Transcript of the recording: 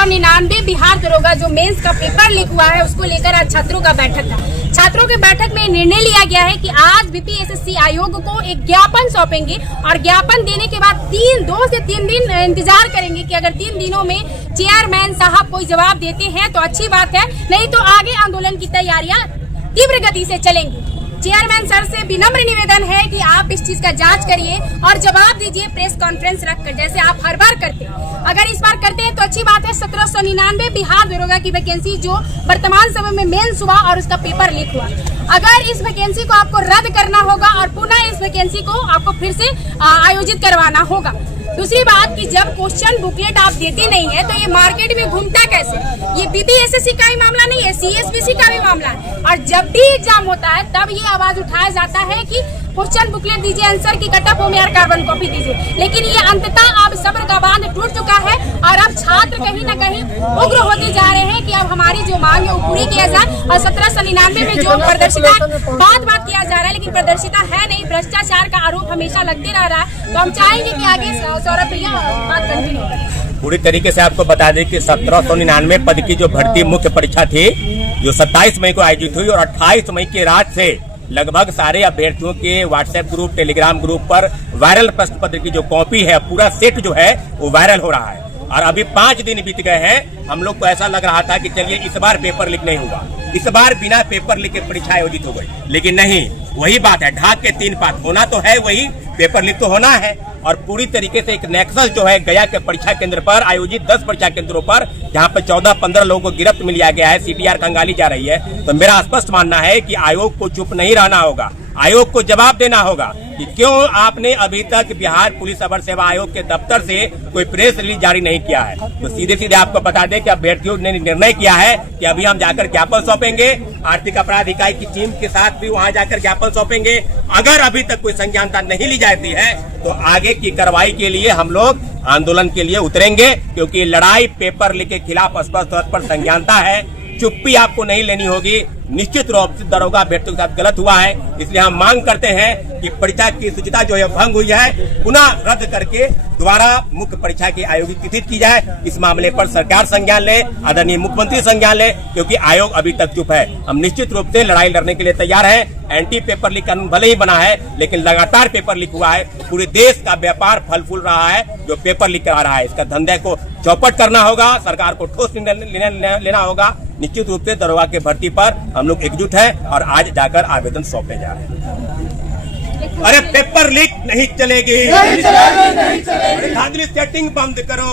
1799 बिहार दरोगा जो मेंस का पेपर लीक हुआ है उसको लेकर आज छात्रों का बैठक था। छात्रों के बैठक में निर्णय लिया गया है कि आज बीपीएससी आयोग को एक ज्ञापन सौंपेंगे और ज्ञापन देने के बाद 2 से 3 दिन इंतजार करेंगे कि अगर 3 दिनों में चेयरमैन साहब कोई जवाब देते हैं तो अच्छी बात है, नहीं तो आगे आंदोलन की तैयारियां तीव्र गति से चलेंगी। चेयरमैन सर से विनम्र निवेदन है कि आप इस चीज का जांच करिए और जवाब दीजिए प्रेस कॉन्फ्रेंस रखकर, जैसे आप हर बार करते हैं। अगर इस बार करते हैं तो अच्छी बात है। 1799 बिहार दरोगा की वैकेंसी जो वर्तमान समय में मेंस हुआ और उसका पेपर लीक हुआ, अगर इस वैकेंसी को आपको रद्द करना होगा और पुनः इस वैकेंसी को आपको फिर से आयोजित करवाना होगा। दूसरी बात कि जब क्वेश्चन बुकलेट आप देते नहीं है तो ये मार्केट में घूमता कैसे? ये बीपीएससी का ही मामला नहीं है, सीएसबीसी का भी मामला है। और जब भी एग्जाम होता है तब ये आवाज उठाया जाता है कि क्वेश्चन बुकलेट दीजिए, आंसर की कटअप में यार कार्बन कॉपी दीजिए, लेकिन ये अंततः अब सब्र का बांध टूट चुका है और अब छात्र कहीं न कहीं उग्र होते जा रहे हैं कि अब हमारी जो मांग है वो पूरी किया जाए। और 1799 में जो प्रदर्शिता बात किया जा रहा है, लेकिन प्रदर्शिता है नहीं, भ्रष्टाचार का आरोप हमेशा लगते रह रहा है। तो हम चाहेंगे कि आगे सौरभ भैया बात कंटिन्यू करें। पूरी तरीके से आपको बता दें कि 1799 पद की जो भर्ती मुख्य परीक्षा थी जो 27 मई को आयोजित हुई और 28 मई की रात से लगभग सारे अभ्यर्थियों के व्हाट्सएप ग्रुप, टेलीग्राम ग्रुप पर वायरल प्रश्न पत्र की जो कॉपी है, पूरा सेट जो है वो वायरल हो रहा है। और अभी 5 दिन बीत गए हैं। हम लोग को ऐसा लग रहा था कि चलिए इस बार पेपर लीक नहीं हुआ, इस बार बिना पेपर लीक के परीक्षा आयोजित हो गई, लेकिन नहीं, वही बात है, ढाक के 3 पात, होना तो है वही, पेपर लीक तो होना है। और पूरी तरीके से एक नेक्सल जो है गया के परीक्षा केंद्र पर आयोजित 10 परीक्षा केंद्रों पर जहां पर 14-15 लोगों को गिरफ्त में लिया गया है, सीटीआर खंगाली जा रही है। तो मेरा स्पष्ट मानना है कि आयोग को चुप नहीं रहना होगा, आयोग को जवाब देना होगा कि क्यों आपने अभी तक बिहार पुलिस अवर सेवा आयोग के दफ्तर से कोई प्रेस रिलीज जारी नहीं किया है। तो सीधे सीधे आपको बता दें कि अभ्यर्थियों ने निर्णय किया है कि अभी हम जाकर ज्ञापन सौंपेंगे, आर्थिक अपराध इकाई की टीम के साथ भी वहां जाकर ज्ञापन सौंपेंगे। अगर अभी तक कोई संज्ञानता नहीं ली जाती है तो आगे की कार्रवाई के लिए हम लोग आंदोलन के लिए उतरेंगे, क्योंकि लड़ाई पेपर लीक के खिलाफ स्पष्ट तौर पर संज्ञानता है। चुप्पी आपको नहीं लेनी होगी। निश्चित रूप से दरोगा अभ्यर्थियों के साथ गलत हुआ है, इसलिए हम मांग करते हैं कि परीक्षा की शुचिता जो है भंग हुई है, पुनः रद्द करके दोबारा मुख्य परीक्षा की आयोजित तिथि की जाए। इस मामले पर सरकार संज्ञान ले, आदरणीय मुख्यमंत्री संज्ञान ले, क्योंकि आयोग अभी तक चुप है। हम निश्चित रूप से लड़ाई लड़ने के लिए तैयार हैं। एंटी पेपर लीक कानून भले ही बना है, लेकिन लगातार पेपर लीक हुआ है। पूरे देश का व्यापार फल फूल रहा है जो पेपर लीक करा रहा है। इसका धंधे को चौपट करना होगा, सरकार को ठोस निर्णय लेना होगा। निश्चित रूप से दरोगा के भर्ती पर हम लोग एकजुट हैं और आज जाकर आवेदन सौंपे जा रहे हैं। अरे पेपर लीक नहीं चलेगी, धांधली सेटिंग बंद करो,